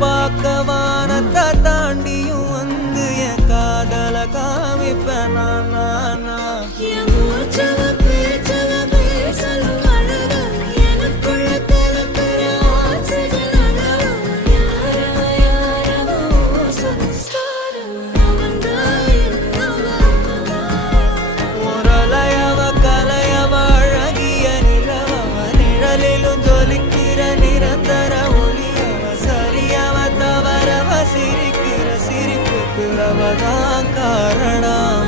பார்க்க வானத்தை தாண்டியும் வந்து என் காதல காமிப்பேன் நான் சிரிக்கிற சிரிப்புக்கு அவதான் காரணம்.